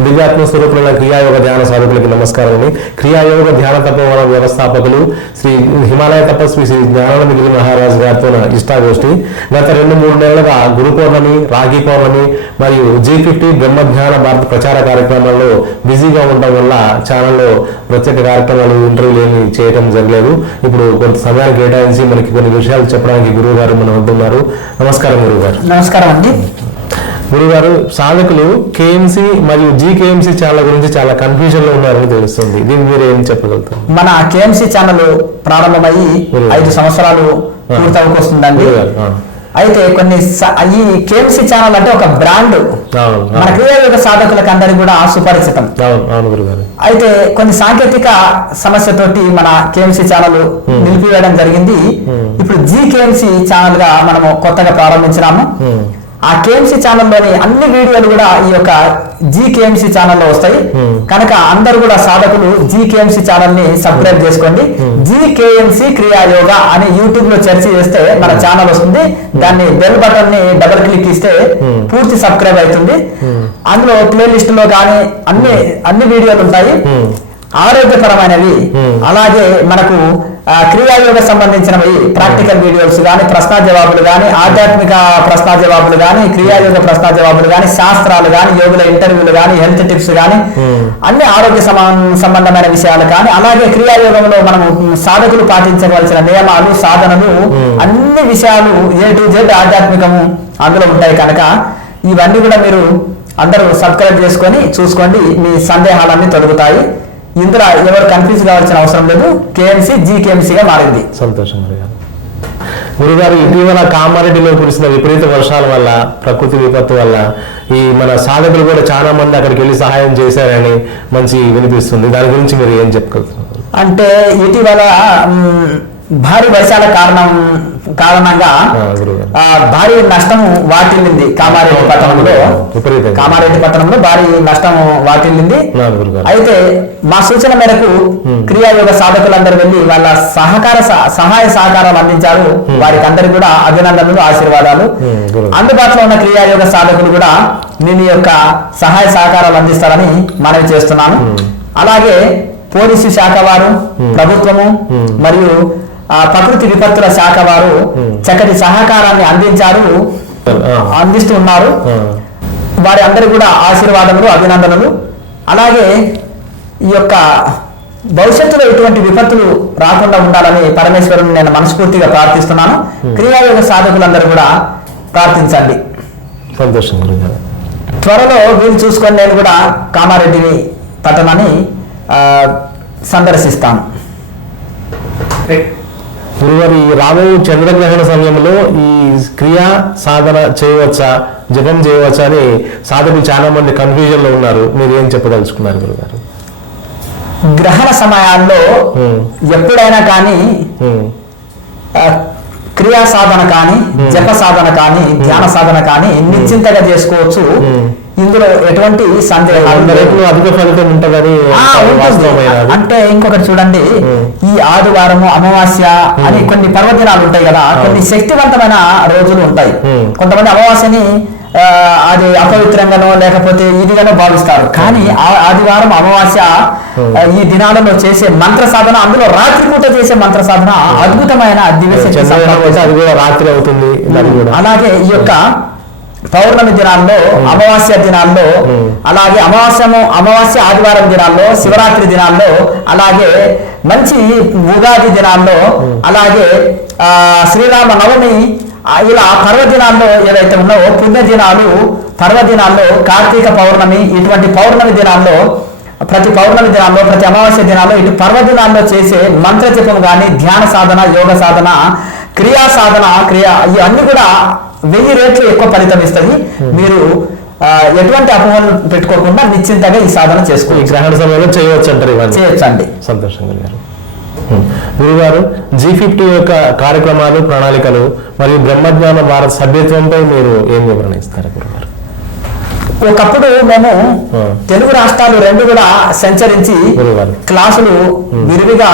దివ్యాత్మ స్వరూపులైన క్రియాయోగ ధ్యాన సాధకులకి నమస్కారం అండి ధ్యాన తపోవన వ్యవస్థాపకులు శ్రీ హిమాలయ తపస్వి శ్రీ జ్ఞానాన మిగిలి మహారాజ్ గారితో ఇష్టాగోష్ఠి. గత రెండు మూడు నెలలుగా గురు పౌర్ణమి రాఖీ పౌర్ణమి మరియు జీ ఫిఫ్టీ బ్రహ్మజ్ఞాన భారత ప్రచార కార్యక్రమాల్లో బిజీగా ఉండడం వల్ల ఛానల్లో ప్రత్యేక కార్యక్రమాలు ఇంటర్వ్యూలు ఏమి చేయడం జరగలేదు. ఇప్పుడు కొంత సమయాన్ని కేటాయించి మనకి కొన్ని విషయాలు చెప్పడానికి గురువు గారు మన వద్ద ఉన్నారు. నమస్కారం గురువు గారు నమస్కారం అండి. గురుగారు సాధకులు కేఎంసీ మరియు జీకేఎంసీ ఛానల్ గురించి చాలా కన్ఫ్యూజన్లో ఉన్నారని తెలుస్తుంది. దీన్ని మీరు ఏం చెప్పగలుగుతారు? మన కేఎంసి ఛానల్ ప్రారంభమయ్యి. ఐదు సంవత్సరాలు పూర్తవుకు వస్తుందండి గురుగారు, ఆ. అయితే కొన్ని ఈ కేఎంసి ఛానల్ అంటే ఒక బ్రాండ్ మన క్రియాయోగ సాధకులకు అందరికి కూడా సుపరిచితం అయితే కొన్ని సాంకేతిక సమస్యతోటి మన కేఎంసి ఛానల్ నిలిపివేయడం జరిగింది. ఇప్పుడు జీ కేఎంసి ఛానల్గా మనము కొత్తగా ప్రారంభించినాము. ఆ కేఎంసి ఛానల్లోని అన్ని వీడియోలు కూడా ఈ యొక్క జీ కేఎంసి ఛానల్లో వస్తాయి. Hmm. కనుక అందరూ కూడా సాధకులు జీ కేఎంసి ఛానల్ని సబ్స్క్రైబ్ చేసుకోండి. జీ కేఎంసి క్రియాయోగ అని యూట్యూబ్లో సెర్చ్ చేస్తే మన ఛానల్ వస్తుంది. దాన్ని బెల్ బటన్ని డబుల్ క్లిక్ ఇస్తే Hmm. పూర్తి సబ్స్క్రైబ్ అవుతుంది. అందులో ప్లే లిస్ట్లో కానీ అన్ని అన్ని వీడియోలు ఉంటాయి. Hmm. ఆరోగ్యపరమైనవి Hmm. అలాగే మనకు క్రియాయోగ సంబంధించినవి ప్రాక్టికల్ వీడియోస్ కానీ ప్రశ్న జవాబులు కానీ ఆధ్యాత్మిక ప్రశ్న జవాబులు కానీ క్రియాయోగ ప్రశ్న జవాబులు కానీ శాస్త్రాలు కానీ యోగుల ఇంటర్వ్యూలు కానీ హెల్త్ టిప్స్ కానీ. అన్ని ఆరోగ్య సంబంధమైన విషయాలు కానీ అలాగే క్రియాయోగంలో మనము సాధకులు పాటించవలసిన నియమాలు సాధనలు. అన్ని విషయాలు ఏ టు జెడ్ ఆధ్యాత్మికము అందులో ఉంటాయి కనుక ఇవన్నీ కూడా మీరు అందరూ సబ్స్క్రైబ్ చేసుకొని చూసుకోండి మీ సందేహాలన్నీ తొలగుతాయి ఇందులో ఎవరు కన్ఫ్యూజ్ కావాల్సిన అవసరం లేదు. కేఎంసీ జీకేఎంసీగా మారింది. సంతోషం గురుగారు ఇటీవల కామారెడ్డిలో కురిసిన విపరీత వర్షాల వల్ల ప్రకృతి విపత్తు వల్ల ఈ మన సాధకులు కూడా చాలా మంది అక్కడికి వెళ్ళి సహాయం చేశారని మంచి వినిపిస్తుంది. దాని గురించి మీరు ఏం చెప్పగలుగుతున్నారు? అంటే ఇటీవల భారీ వర్షాల కారణం కారణంగా భారీ నష్టం వాటిల్లింది కామారెడ్డి పట్టణంలో. కామారెడ్డి పట్టణంలో భారీ నష్టం వాటిల్లింది. అయితే మా సూచన మేరకు క్రియాయోగ సాధకులందరూ వెళ్ళి వాళ్ళ సహకార సహాయ సహకారాలు అందించారు. వారికి అందరికి కూడా అభినందనలు ఆశీర్వాదాలు. అందుబాటులో ఉన్న క్రియాయోగ సాధకులు కూడా నేను యొక్క సహాయ సహకారాలు అందిస్తారని మనవి చేస్తున్నాను. అలాగే పోలీసు శాఖ వారు ప్రభుత్వము మరియు ప్రకృతి విపత్తుల శాఖ వారు చక్కటి సహకారాన్ని అందించారు. అందిస్తూ ఉన్నారు. వారి అందరికి కూడా ఆశీర్వాదములు అభినందనలు. అలాగే ఈ యొక్క భవిష్యత్తులో ఎటువంటి విపత్తులు రాకుండా ఉండాలని పరమేశ్వరుని నేను మనస్ఫూర్తిగా ప్రార్థిస్తున్నాను. క్రియాయోగ సాధకులందరూ కూడా ప్రార్థించండి. సంతోషం త్వరలో వీలు చూసుకొని నేను కూడా కామారెడ్డిని పట్టణాన్ని ఆ, సందర్శిస్తాను. గురుగారు ఈ రాబోయే చంద్రగ్రహణ సమయంలో ఈ క్రియా సాధన చేయవచ్చా జపం చేయవచ్చా అని సాధకులు చాలా మంది కన్ఫ్యూజన్లో ఉన్నారు. మీరు ఏం చెప్పదలుచుకున్నారు గురుగారు? గ్రహణ సమయాల్లో. ఎప్పుడైనా కానీ క్రియా సాధన కానీ జప సాధన కానీ ధ్యాన సాధన కానీ నిశ్చింతగా చేసుకోవచ్చు. ఇందులో ఎటువంటి సందేహాలు. రెట్లు అధిక ఫలితం ఉంటదని అంటే ఇంకొకటి చూడండి. ఈ ఆదివారము అమావాస్య అని కొన్ని పర్వదినాలు ఉంటాయి కదా కొన్ని శక్తివంతమైన రోజులు ఉంటాయి. కొంతమంది అమావాస్యని అది అపవిత్రంగానో లేకపోతే ఇదిగానో భావిస్తారు. కానీ ఆదివారం అమావాస్య ఈ దినాలలో చేసే మంత్ర సాధన అందులో రాత్రి పూట చేసే మంత్ర సాధన అద్భుతమైన రాత్రి అవుతుంది అలాగే ఈ యొక్క పౌర్ణమి దినాల్లో అమావాస్య దినాల్లో. అలాగే అమావాస్యము అమావాస్య ఆదివారం దినాల్లో శివరాత్రి దినాల్లో అలాగే మంచి ఉగాది దినాల్లో అలాగే ఆ, శ్రీరామ నవమి ఇలా పర్వదినాల్లో ఏవైతే ఉన్నావో పుణ్య దినాలు పర్వదినాల్లో కార్తీక పౌర్ణమి ఇటువంటి పౌర్ణమి దినాల్లో ప్రతి పౌర్ణమి దినాల్లో ప్రతి అమావాస్య దినాల్లో ఇటు పర్వదినాల్లో చేసే మంత్ర జపం కానీ ధ్యాన సాధన యోగ సాధన క్రియా సాధన క్రియా ఇవన్నీ కూడా వెయ్యి రేట్లు ఎక్కువ ఫలితం ఇస్తుంది మీరు ఆ, ఎటువంటి అపోహలు పెట్టుకోకుండా నిశ్చింతగా ఈ సాధన చేసుకోవచ్చు. గ్రహణ సమయంలో చేయవచ్చు అంటారు ఇవన్నీ. చేయొచ్చండి. సంతోషం గారు గురుగారు జీ ఫిఫ్టీ యొక్క కార్యక్రమాలు ప్రణాళికలు మరియు బ్రహ్మజ్ఞాన భారత్ సభ్యత్వంపై మీరు ఏం వివరణ ఇస్తారు గురుగారు ఒకప్పుడు మేము ఆ. తెలుగు రాష్ట్రాలు రెండు కూడా సంచరించి. క్లాసులు విరివిగా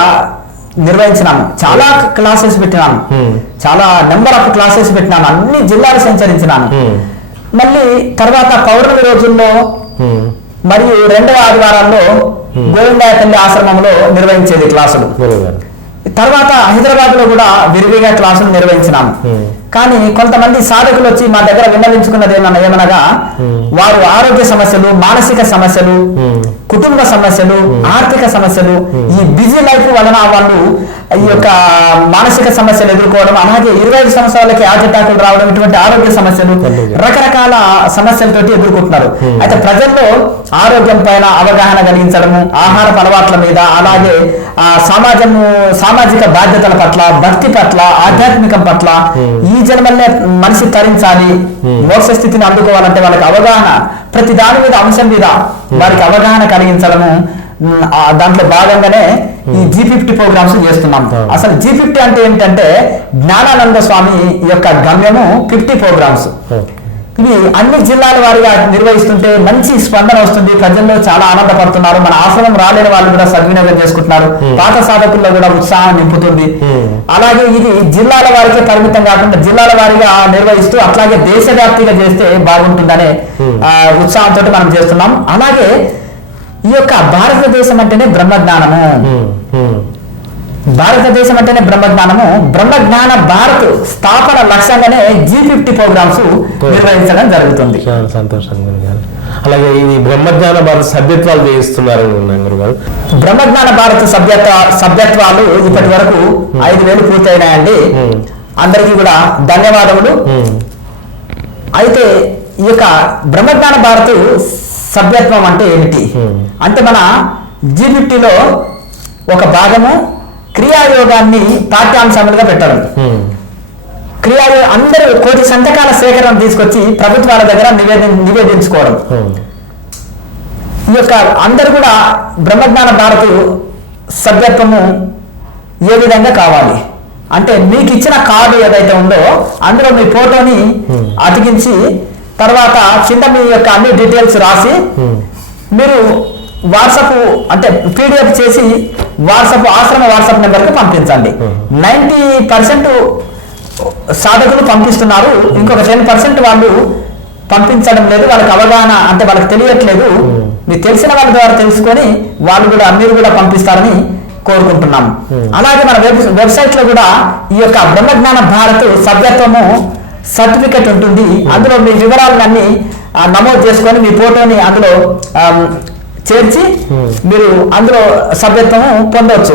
నిర్వహించినాము చాలా క్లాసెస్ పెట్టినాము Hmm. చాలా నెంబర్ ఆఫ్ క్లాసెస్ పెట్టినాను. అన్ని జిల్లాలు సంచరించినాను. Hmm. మళ్ళీ తర్వాత పౌర్ణమి రోజుల్లో మరియు రెండవ ఆదివారాల్లో గోవిందాయ తల్లి ఆశ్రమంలో నిర్వహించేది క్లాసులు తర్వాత హైదరాబాద్లో కూడా విరివిగా క్లాసులు నిర్వహించినాము Hmm. కానీ కొంతమంది సాధకులు వచ్చి మా దగ్గర విన్నవించుకున్నది ఏమన్నా ఏమనగా. వారు ఆరోగ్య సమస్యలు మానసిక సమస్యలు. కుటుంబ సమస్యలు ఆర్థిక సమస్యలు ఈ బిజీ లైఫ్ వలన వాళ్ళు ఈ యొక్క మానసిక సమస్యలు ఎదుర్కోవడం అలాగే ఇరవై ఐదు సంవత్సరాలకి హార్ట్ అటాకులు రావడం ఇటువంటి ఆరోగ్య సమస్యలు. రకరకాల సమస్యలతోటి ఎదుర్కొంటున్నారు. అయితే ప్రజల్లో ఆరోగ్యం పైన అవగాహన కలిగించడము ఆహార అలవాట్ల మీద అలాగే ఆ సమాజము సామాజిక బాధ్యతల పట్ల భక్తి పట్ల ఆధ్యాత్మికం పట్ల. ఈ జన్మల్లే మనిషి తరించాలి. Hmm. మోక్ష స్థితిని అందుకోవాలంటే వాళ్ళకి అవగాహన ప్రతి దాని మీద అంశం మీద వారికి అవగాహన కలిగించడము దాంట్లో భాగంగానే ఈ జీ ఫిఫ్టీ ప్రోగ్రామ్స్ చేస్తున్నాం. Hmm. అసలు జీ ఫిఫ్టీ అంటే ఏంటంటే జ్ఞానానంద స్వామి యొక్క గమ్యము ఫిఫ్టీ ప్రోగ్రామ్స్ ఇవి అన్ని జిల్లాల వారిగా నిర్వహిస్తుంటే మంచి స్పందన వస్తుంది. ప్రజల్లో చాలా ఆనందపడుతున్నారు. మన ఆశ్రమం రాలేని వాళ్ళు కూడా సద్వినియోగం చేసుకుంటున్నారు. పాత సాధకుల్లో కూడా ఉత్సాహం నింపుతుంది. అలాగే ఇది జిల్లాల వారికే పరిమితం కాకుండా జిల్లాల వారిగా నిర్వహిస్తూ అట్లాగే దేశవ్యాప్తిగా చేస్తే బాగుంటుందనే. ఆ, ఉత్సాహంతో మనం చేస్తున్నాం. అలాగే ఈ యొక్క భారతదేశం అంటేనే బ్రహ్మజ్ఞానము. భారతదేశం అంటేనే బ్రహ్మజ్ఞానము. బ్రహ్మజ్ఞాన భారత్ స్థాపన లక్ష్యంగానే జీ ఫిఫ్టీ ప్రోగ్రామ్స్ నిర్వహించడం జరుగుతుంది. చాలా సంతోషం గురుగారు. అలాగే ఇది బ్రహ్మజ్ఞాన భారత సభ్యత్వాలు చేయిస్తున్నారు గురుగారు. బ్రహ్మజ్ఞాన భారత్ సభ్యత్వ సభ్యత్వాలు ఇప్పటి వరకు ఐదు వేలు పూర్తయినాయండి. అందరికీ కూడా ధన్యవాదములు. అయితే ఈ యొక్క బ్రహ్మజ్ఞాన భారత్ సభ్యత్వం అంటే ఏమిటి. అంటే మన జీ ఫిఫ్టీలో ఒక భాగము క్రియాయోగాన్ని పాఠ్యాంశాలుగా పెట్టడం ఉమ్, క్రియాలు అందరూ కోటి సంతకాల సేకరణ తీసుకొచ్చి ప్రభుత్వాల దగ్గర నివేది నివేదించుకోవడం. ఈ యొక్క అందరు కూడా బ్రహ్మజ్ఞాన భారత్ సభ్యత్వము ఏ విధంగా కావాలి? అంటే మీకు ఇచ్చిన కార్డు ఏదైతే ఉందో అందులో మీ ఫోటోని. అతికించి తర్వాత కింద మీ యొక్క అన్ని డీటెయిల్స్ రాసి మీరు వాట్సాప్ అంటే పీడిఎఫ్ చేసి వాట్సాప్ ఆశ్రమ వాట్సాప్ నెంబర్కి పంపించండి. నైంటీ పర్సెంట్ సాధకులు పంపిస్తున్నారు. ఇంకొక టెన్ పర్సెంట్ వాళ్ళు పంపించడం లేదు. వాళ్ళకి అవగాహన అంటే వాళ్ళకి తెలియట్లేదు. మీకు తెలిసిన వాళ్ళ ద్వారా తెలుసుకొని వాళ్ళు కూడా మీరు కూడా పంపిస్తారని కోరుకుంటున్నాం. అలాగే మన వెబ్ వెబ్సైట్లో కూడా ఈ యొక్క బ్రహ్మజ్ఞాన భారత్ సభ్యత్వము సర్టిఫికెట్ ఉంటుంది. అందులో మీ వివరాలన్నీ నమోదు చేసుకొని మీ ఫోటోని అందులో చేర్చి Hmm. మీరు అందులో సభ్యత్వము పొందొచ్చు.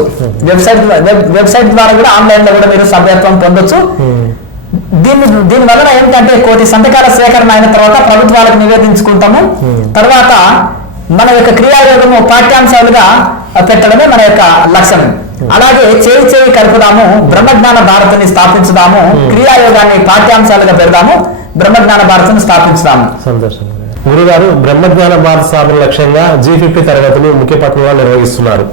వెబ్సైట్ వెబ్ వెబ్సైట్ ద్వారా కూడా ఆన్లైన్లో కూడా మీరు సభ్యత్వం పొందొచ్చు. ఉమ్, దీన్ని దీని వలన ఏంటంటే కోటి సంతకాల సేకరణ అయిన తర్వాత ప్రభుత్వాలకు నివేదించుకుంటాము. Hmm. తర్వాత మన యొక్క క్రియాయోగము పాఠ్యాంశాలుగా పెట్టడమే మన యొక్క లక్ష్యం. అలాగే చేయి చేయి కలుపుదాము బ్రహ్మజ్ఞాన భారతిని స్థాపించుదాము క్రియాయోగాన్ని పాఠ్యాంశాలుగా పెడదాము బ్రహ్మజ్ఞాన భారతిని స్థాపించుదాము. సంతోషం. గురుగారు బ్రహ్మజ్ఞాన భారత స్థాపన లక్ష్యంగా జీ ఫిఫ్టీ తరగతులు ముఖ్య పట్టణంలో నిర్వహిస్తున్నారు.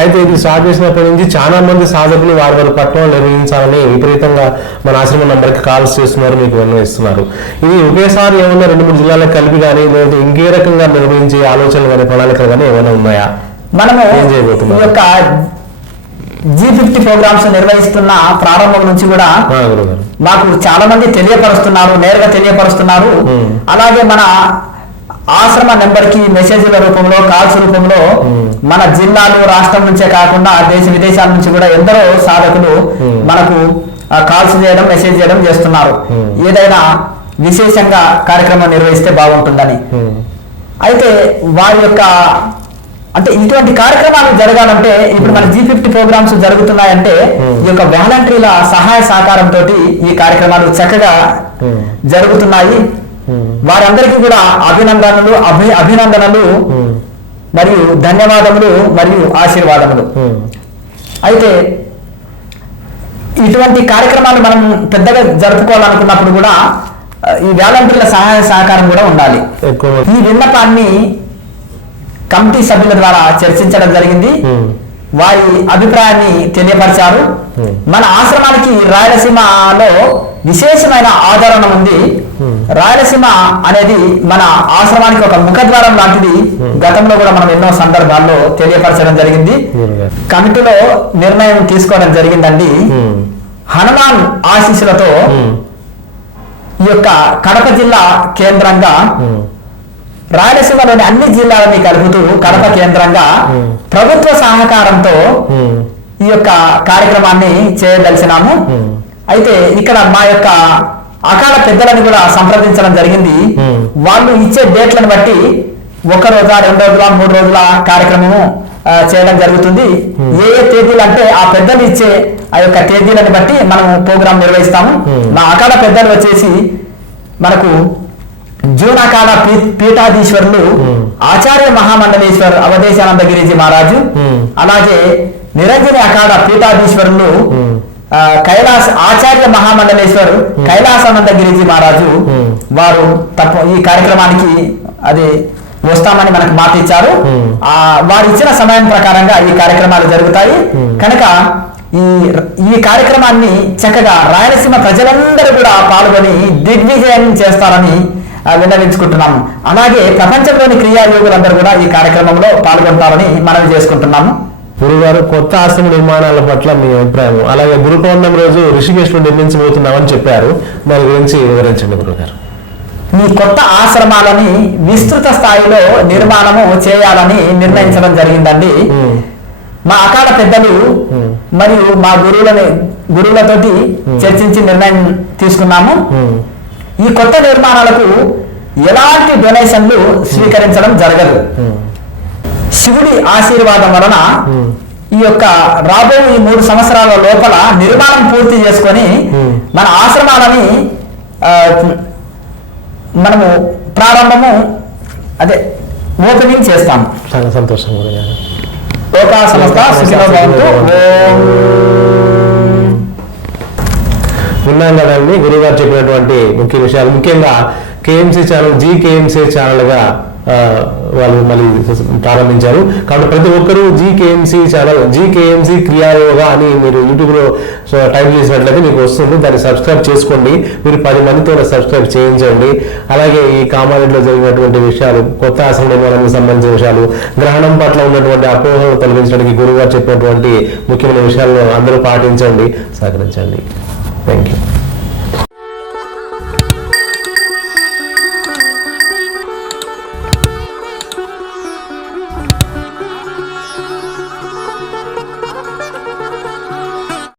అయితే ఇది స్టార్ట్ చేసినప్పటి నుంచి చాలా మంది సాధకులు వారి వారి పట్టణంలో నిర్వహించాలని విపరీతంగా మన ఆశ్రమ నంబర్కి కాల్స్ చేస్తున్నారు మీకు నిర్వహిస్తున్నారు ఇది ఒకేసారి ఏమన్నా రెండు మూడు జిల్లాలకు కలిపి కానీ లేదంటే ఇంకే రకంగా నిర్వహించే ఆలోచనలు కానీ ప్రణాళికలు కానీ ఏమైనా ఉన్నాయా? మనము ఏం యొక్క జీ ఫిఫ్టీ ప్రోగ్రామ్స్ నిర్వహిస్తున్న ప్రారంభం నుంచి కూడా మాకు చాలా మంది తెలియపరుస్తున్నారు నేరుగా తెలియపరుస్తున్నారు. అలాగే మన ఆశ్రమ నెంబర్కి మెసేజ్ల రూపంలో కాల్స్ రూపంలో. మన జిల్లాలు రాష్ట్రం నుంచే కాకుండా దేశ విదేశాల నుంచి కూడా ఎందరో సాధకులు. మనకు కాల్స్ చేయడం మెసేజ్ చేయడం చేస్తున్నారు. ఏదైనా విశేషంగా కార్యక్రమం నిర్వహిస్తే బాగుంటుందని అయితే వారి యొక్క అంటే ఇటువంటి కార్యక్రమాలు జరగాలంటే ఇప్పుడు మన జీ ఫిఫ్టీ ప్రోగ్రామ్స్ జరుగుతున్నాయంటే. ఈ యొక్క వాలంటీర్ల సహాయ సహకారంతో ఈ కార్యక్రమాలు చక్కగా జరుగుతున్నాయి వారందరికీ కూడా అభినందనలు అభి అభినందనలు ఉమ్, మరియు ధన్యవాదములు మరియు ఆశీర్వాదములు. ఉమ్, అయితే ఇటువంటి కార్యక్రమాలు మనం పెద్దగా జరుపుకోవాలనుకున్నప్పుడు కూడా ఈ వాలంటీర్ల సహాయ సహకారం కూడా ఉండాలి. ఈ విన్నపాన్ని కమిటీ సభ్యుల ద్వారా చర్చించడం జరిగింది. వారి అభిప్రాయాన్ని తెలియపరిచారు. Hmm. మన ఆశ్రమానికి రాయలసీమలో విశేషమైన ఆదరణ ఉంది. రాయలసీమ అనేది మన ఆశ్రమానికి ఒక ముఖద్వారం లాంటిది. గతంలో కూడా మనం ఎన్నో సందర్భాల్లో తెలియపరచడం జరిగింది. కమిటీలో నిర్ణయం తీసుకోవడం జరిగిందండి. హనుమాన్ ఆశీస్సులతో ఈ యొక్క కడప జిల్లా కేంద్రంగా రాయలసీమలోని అన్ని జిల్లాలని కలుపుతూ కడప కేంద్రంగా ప్రభుత్వ సహకారంతో ఈ యొక్క కార్యక్రమాన్ని చేయదలిచినాము. అయితే ఇక్కడ మా యొక్క అకాల పెద్దలను కూడా సంప్రదించడం జరిగింది. వాళ్ళు ఇచ్చే డేట్లను బట్టి ఒక రోజా రెండు రోజుల మూడు రోజుల కార్యక్రమము చేయడం జరుగుతుంది ఏ ఏ తేదీలు అంటే ఆ పెద్దలు ఇచ్చే ఆ యొక్క తేదీలను బట్టి మనం ప్రోగ్రాం నిర్వహిస్తాము. మా అకాల పెద్దలు వచ్చేసి మనకు జూన్ అకాల పీఠాధీశ్వరులు. ఆచార్య మహామండలేశ్వర్ అవధేశానంద గిరిజీ మహారాజు. అలాగే నిరంజని అఖాడ పీఠాధీశ్వరులు కైలాస ఆచార్య మహామండలేశ్వర్ కైలాసానంద గిరిజీ మహారాజు Hmm. వారు తప్ప ఈ కార్యక్రమానికి అది వస్తామని మనకు మాట ఇచ్చారు Hmm. ఆ వారు ఇచ్చిన సమయం ప్రకారంగా ఈ కార్యక్రమాలు జరుగుతాయి Hmm. కనుక ఈ ఈ కార్యక్రమాన్ని చక్కగా రాయలసీమ ప్రజలందరూ కూడా పాల్గొని దిగ్విజయం చేస్తారని విన్నవించుకుంటున్నాము అలాగే ప్రపంచంలోని క్రియాయోగులందరూ కూడా ఈ కార్యక్రమంలో పాల్గొంటారని మనవి చేసుకుంటున్నాము గురుగారు కొత్త ఆశ్రమ నిర్మాణాల పట్ల మీ అభిప్రాయం. అలాగే గురు పౌర్ణమి రోజు ఋషికేశ్లో నిర్మించబోతున్నామని చెప్పారు. దాని గురించి వివరించండి గురుగారు. ఈ కొత్త ఆశ్రమాలని విస్తృత స్థాయిలో నిర్మాణము చేయాలని నిర్ణయించడం జరిగిందండి. మా అకాల పెద్దలు. మరియు మా గురువులని గురువులతోటి చర్చించి నిర్ణయం తీసుకున్నాము. ఈ కొత్త నిర్మాణాలకు ఎలాంటి డొనేషన్లు స్వీకరించడం జరగదు. శివుడి ఆశీర్వాదం వలన. ఈ యొక్క రాబోయే ఈ మూడు సంవత్సరాల లోపల నిర్మాణం పూర్తి చేసుకొని. మన ఆశ్రమాలని మనము ప్రారంభము అదే ఓపెనింగ్ చేస్తాం. చాలా సంతోషం లోకా సంస్థ ఓం. విన్నాం కదండి గురుగారు చెప్పినటువంటి ముఖ్య విషయాలు. ముఖ్యంగా కేఎంసీ ఛానల్ జీ కేఎంసీ ఛానల్గా వాళ్ళు మళ్ళీ ప్రారంభించారు. కాబట్టి ప్రతి ఒక్కరూ జీకేఎంసీ ఛానల్ జీకేఎంసీ క్రియాయోగా అని మీరు యూట్యూబ్లో సో టైప్ చేసినట్లయితే మీకు వస్తుంది. దాన్ని సబ్స్క్రైబ్ చేసుకోండి. మీరు పది మందితో సబ్స్క్రైబ్ చేయించండి. అలాగే ఈ కామారెడ్డిలో జరిగినటువంటి విషయాలు కొత్త ఆశ్రమ నిర్మాణానికి సంబంధించిన విషయాలు గ్రహణం పట్ల ఉన్నటువంటి అపోహలు తొలగించడానికి గురువుగారు చెప్పినటువంటి ముఖ్యమైన విషయాలను అందరూ పాటించండి సహకరించండి. Thank you